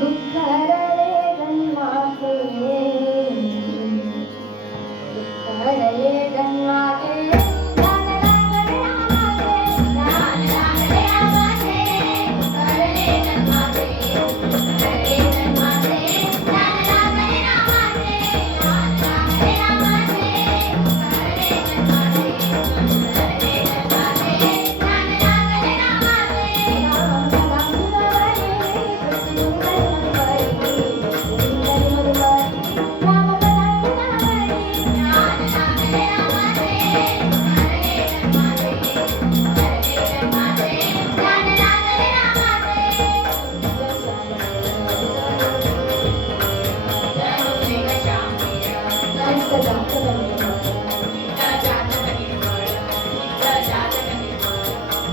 Dukkha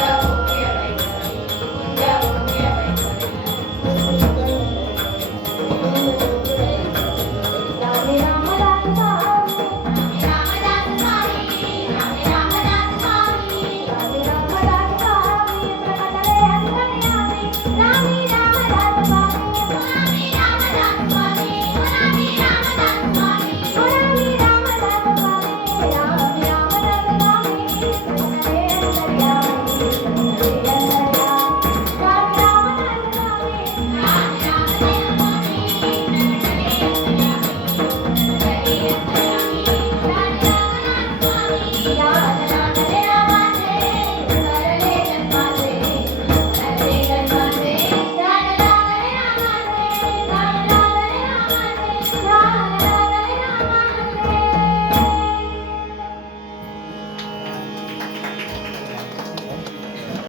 Thank you.